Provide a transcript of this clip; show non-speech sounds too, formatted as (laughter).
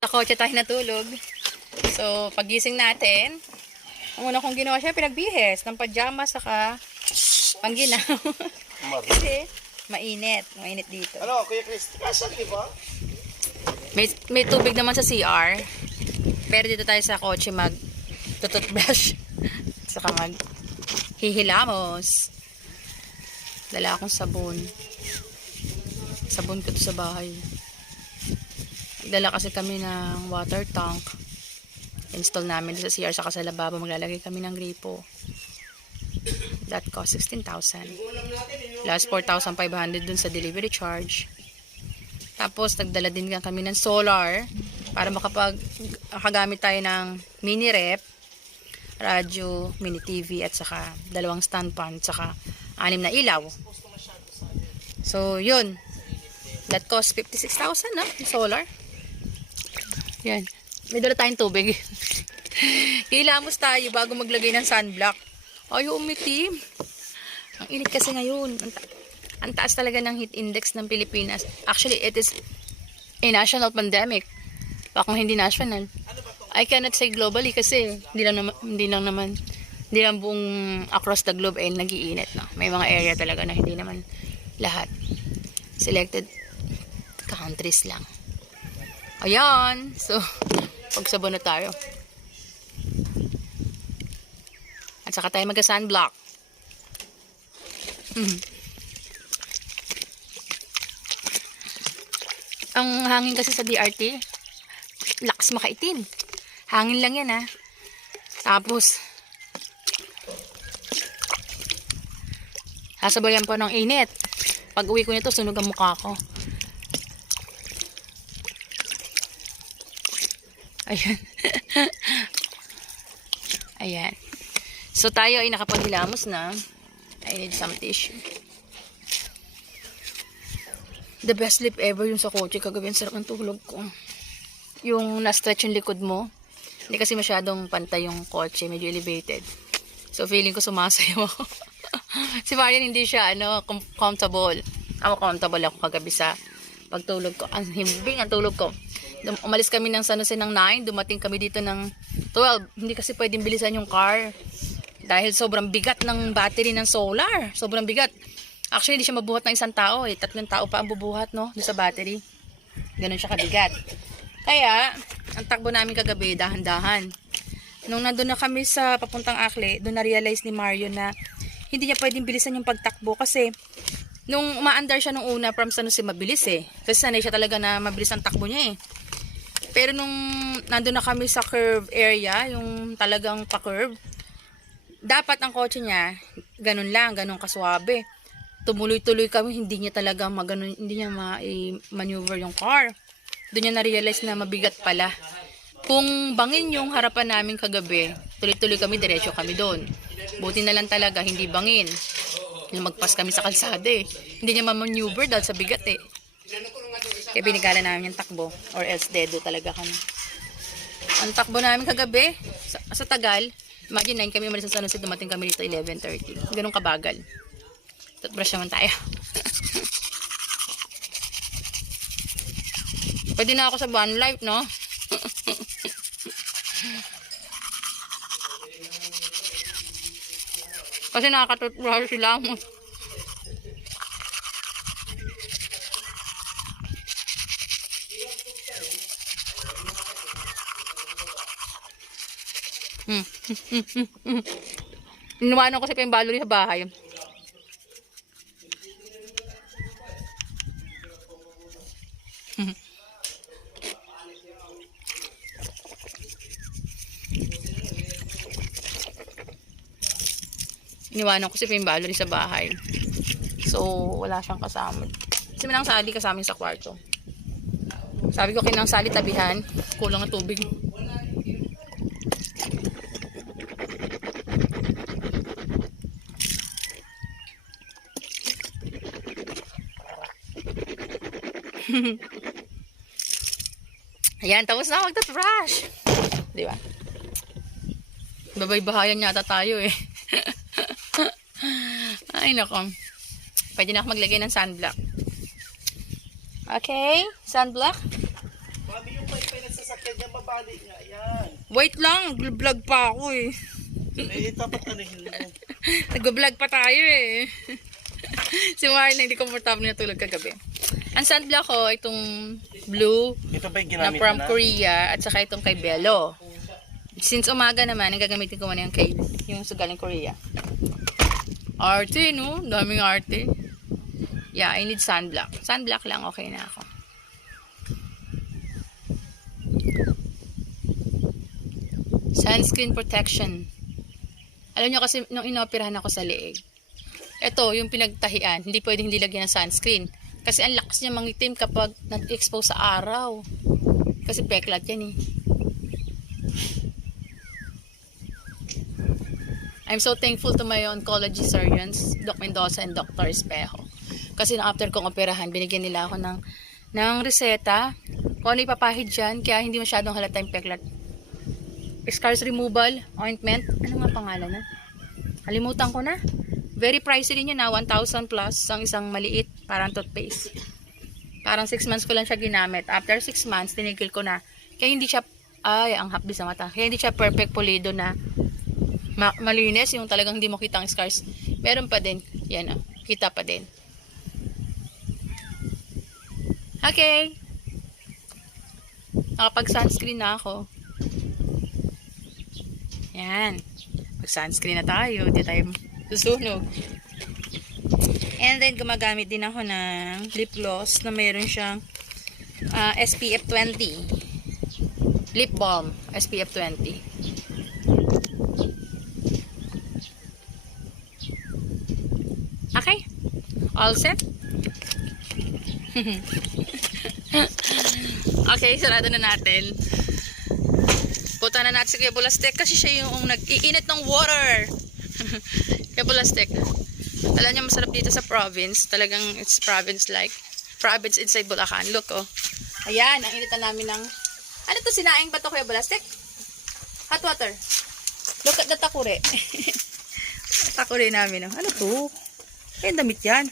Sa kotse tayo natulog. So, pagising natin, ang una kong ginawa siya, pinagbihis ng pajama saka pangginaw. (laughs) Kasi, mainit. Mainit dito. Ano, Kuya Chris, kasan, di ba? May, may tubig naman sa CR. Pero dito tayo sa kotse mag tututbrush. (laughs) Saka mag hihilamos. Dala akong sabon. Sabon ko to sa bahay. Dala kasi kami ng water tank. Install namin sa CR saka sa lababo. Maglalagay kami ng gripo. That cost 16,000. Last 4,500 dun sa delivery charge. Tapos, nagdala din kami ng solar para makapag makagamit tayo ng mini rep, radyo, mini TV, at saka dalawang stand at saka anim na ilaw. So, yun. That cost 56,000 na, yung solar. Yan. May dala tayong tubig. (laughs) Kilamos tayo bago maglagay ng sunblock. Ay, umitim. Ang init kasi ngayon. Ang, ta- ang taas talaga ng heat index ng Pilipinas. Actually, it is a national pandemic. Kung hindi national. I cannot say globally kasi hindi lang hindi lang naman, hindi lang buong across the globe ay nagiinit. No? May mga area talaga na hindi naman lahat. Selected countries lang. Ayan. So, pagsabon na tayo. At saka tayo magka-sunblock. Mhm. Ang hangin kasi sa BRT, lakas makaitim. Hangin lang yan ha. Tapos, sasabayan pa ng init. Pag uwi ko nito, sunog ang mukha ko. Ayan. (laughs) Ayan. So, tayo ay nakapaghilamos na. I need some tissue. The best sleep ever yung sa kotse. Kagabi ang sarap ng tulog ko. Yung na-stretch yung likod mo. Hindi kasi masyadong pantay yung kotse. Medyo elevated. So, feeling ko sumasayaw (laughs) ako. si Marian hindi siya ano, com- comfortable. Ako comfortable ako kagabi sa pagtulog ko. Ang himbing ang tulog ko. Umalis kami ng San Jose ng 9. Dumating kami dito ng 12. Hindi kasi pwedeng bilisan yung car. Dahil sobrang bigat ng battery ng solar. Sobrang bigat. Actually, hindi siya mabuhat ng isang tao eh. Tatlong tao pa ang bubuhat, no? Doon sa battery. Ganun siya kabigat. Kaya, ang takbo namin kagabi, dahan-dahan. Nung nandun na kami sa papuntang Akle, doon na-realize ni Mario na hindi niya pwedeng bilisan yung pagtakbo kasi nung umaandar siya nung una from San Jose, mabilis eh. Kasi sanay siya talaga na mabilis ang takbo niya eh. Pero nung nandun na kami sa curve area, yung talagang pa-curve, dapat ang kotse niya, ganun lang, ganun kaswabe. Tumuloy-tuloy kami, hindi niya talaga maganon, hindi niya ma-maneuver yung car. Doon niya na-realize na mabigat pala. Kung bangin yung harapan namin kagabi, tuloy-tuloy kami, diretso kami doon. Buti na lang talaga, hindi bangin. Lumagpas kami sa kalsada eh. Hindi niya ma-maneuver dahil sa bigat eh. Kaya binigala namin yung takbo. Or else dedo talaga kami. Ang takbo namin kagabi, sa, sa tagal, imagine 9 kami umalis sa San dumating kami dito 11.30. Ganun kabagal. Toothbrush naman tayo. (laughs) Pwede na ako sa van life, no? (laughs) Kasi nakaka-toothbrush sila mo. (laughs) Hmm. Inuwanan ko sa pembalo sa bahay. (laughs) Iniwanan ko si Pim Valerie sa bahay. So, wala siyang kasama. Si Minang Sali kasama sa kwarto. Sabi ko kinang Sali tabihan, kulang ang tubig. (laughs) Ayan, tapos na magta-trash. Di ba? Babay-bahayan yata tayo eh. (laughs) Ay, nako. Pwede na ako maglagay ng sunblock. Okay, sunblock. Mami yung pay-pay nagsasama. sasakyan niya, mabali nga yan. Wait lang, vlog pa ako eh. Eh, dapat anuhin mo. (laughs) Nag-vlog pa tayo eh. si Marlon hindi komportable na tulog kagabi. Ang sunblock ko, itong blue Ito ba yung na ginamit from na? Korea at saka itong kay Bello. Since umaga naman, ang gagamitin ko muna yung kay yung sa galing Korea. Arte, no? Daming arte. Yeah, I need sunblock. Sunblock lang, okay na ako. Sunscreen protection. Alam nyo kasi, nung inoperahan ako sa leeg, ito, yung pinagtahian, hindi pwedeng hindi lagyan ng sunscreen. Kasi ang lakas niya mangitim kapag nag-expose sa araw. Kasi peklat yan eh. I'm so thankful to my oncology surgeons, Doc Mendoza and Dr. Espejo. Kasi na after kong operahan, binigyan nila ako ng, ng reseta kung ano ipapahid dyan, kaya hindi masyadong halata yung peklat. Scars removal, ointment, ano nga pangalan na? Kalimutan ko na. Very pricey din yun na, 1,000 plus ang isang maliit, parang toothpaste. Parang 6 months ko lang siya ginamit. After 6 months, tinigil ko na. Kaya hindi siya, ay, ang hapdi sa mata. Kaya hindi siya perfect pulido na ma- malinis, yung talagang hindi mo kita ang scars. Meron pa din. Yan o, kita pa din. Okay. Nakapag-sunscreen na ako. Yan. Mag-sunscreen na tayo. Hindi tayo susunog. And then, gumagamit din ako ng lip gloss na mayroon siyang ah, SPF 20. Lip balm, SPF 20. Okay? All set? (laughs) okay, sarado na natin. Puta na natin si Kuya Bulastek kasi siya yung nag-iinit ng water. (laughs) Kuya Bulastek. Alam niyo masarap dito sa province. Talagang it's province like. Province inside Bulacan. Look oh. Ayan, ang initan namin ng... Ano to, sinaing ba to Kuya Bulastek? Hot water. Look at the takure. (laughs) takure namin. Oh. Ano to? Kaya damit yan.